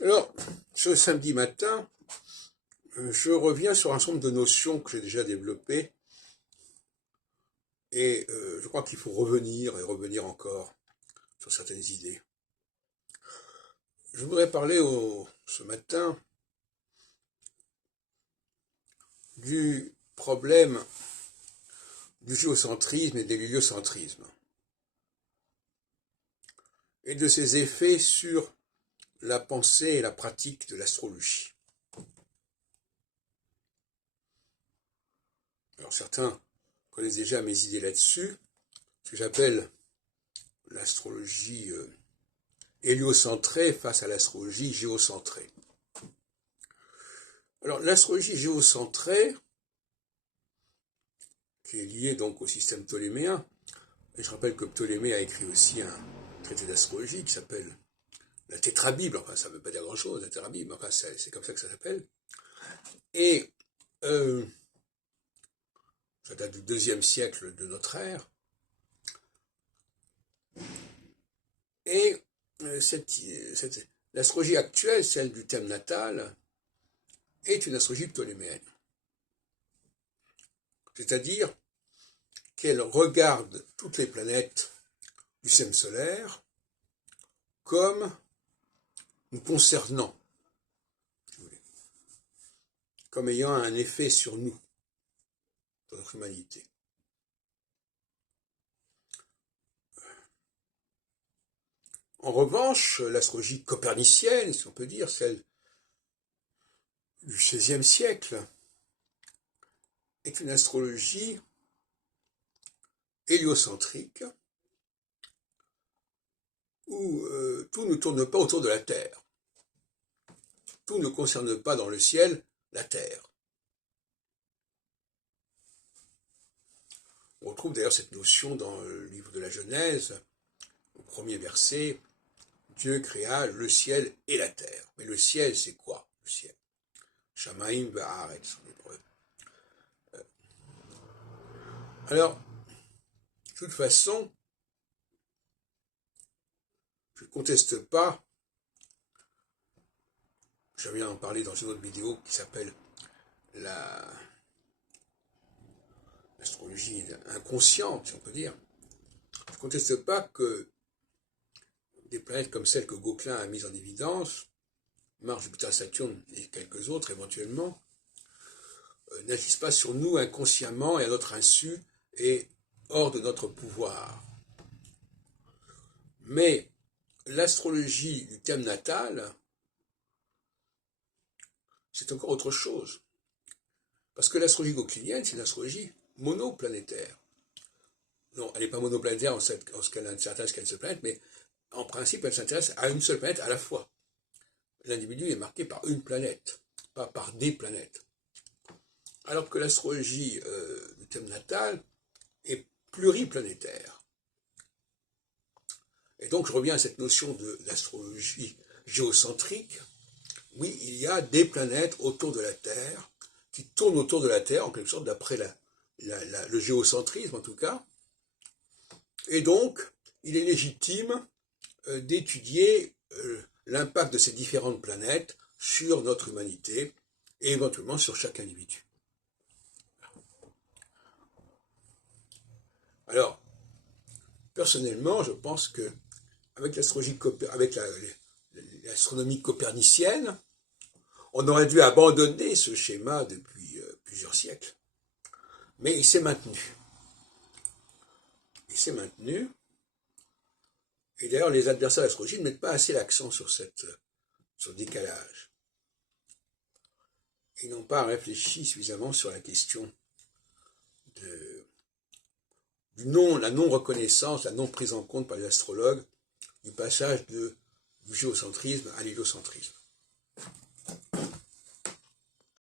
Alors, ce samedi matin, je reviens sur un certain nombre de notions que j'ai déjà développées et je crois qu'il faut revenir et revenir encore sur certaines idées. Je voudrais parler ce matin du problème du géocentrisme et de l'héliocentrisme et de ses effets sur la pensée et la pratique de l'astrologie. Alors certains connaissent déjà mes idées là-dessus, ce que j'appelle l'astrologie héliocentrée face à l'astrologie géocentrée. Alors l'astrologie géocentrée, qui est liée donc au système ptoléméen, et je rappelle que Ptolémée a écrit aussi un traité d'astrologie qui s'appelle la Tétrabible, enfin ça ne veut pas dire grand-chose, la Tétrabible, enfin c'est comme ça que ça s'appelle, et ça date du 2e siècle de notre ère, et l'astrologie actuelle, celle du thème natal, est une astrologie ptoléméenne. C'est-à-dire qu'elle regarde toutes les planètes du système solaire comme nous concernant, si vous voulez, comme ayant un effet sur nous, sur notre humanité. En revanche, l'astrologie copernicienne, si on peut dire, celle du XVIe siècle, est une astrologie héliocentrique où tout ne tourne pas autour de la Terre. Tout ne concerne pas dans le ciel la Terre. On retrouve d'ailleurs cette notion dans le livre de la Genèse, au 1er verset, Dieu créa le ciel et la terre. Mais le ciel, c'est quoi, le ciel? Shamaim va'aretz en hébreu. Alors, de toute façon, je ne conteste pas, je viens d'en parler dans une autre vidéo qui s'appelle l'astrologie inconsciente, si on peut dire. Je ne conteste pas que des planètes comme celle que Gauquelin a mise en évidence, Mars, Jupiter, Saturne et quelques autres éventuellement, n'agissent pas sur nous inconsciemment et à notre insu et hors de notre pouvoir. Mais l'astrologie du thème natal, c'est encore autre chose. Parce que l'astrologie gauquelienne, c'est une astrologie monoplanétaire. Non, elle n'est pas monoplanétaire en ce qu'elle s'intéresse qu'à une seule planète, mais en principe, elle s'intéresse à une seule planète à la fois. L'individu est marqué par une planète, pas par des planètes. Alors que l'astrologie du thème natal est pluriplanétaire. Et donc je reviens à cette notion d'astrologie géocentrique. Oui, il y a des planètes autour de la Terre, qui tournent autour de la Terre, en quelque sorte, d'après le géocentrisme en tout cas. Et donc, il est légitime d'étudier l'impact de ces différentes planètes sur notre humanité et éventuellement sur chaque individu. Alors, personnellement, je pense que avec l'astronomie copernicienne, on aurait dû abandonner ce schéma depuis plusieurs siècles. Mais il s'est maintenu. Il s'est maintenu. Et d'ailleurs, les adversaires de l'astrologie ne mettent pas assez l'accent sur ce décalage. Ils n'ont pas réfléchi suffisamment sur la question la non-reconnaissance, la non-prise en compte par les astrologues du passage du géocentrisme à l'héliocentrisme.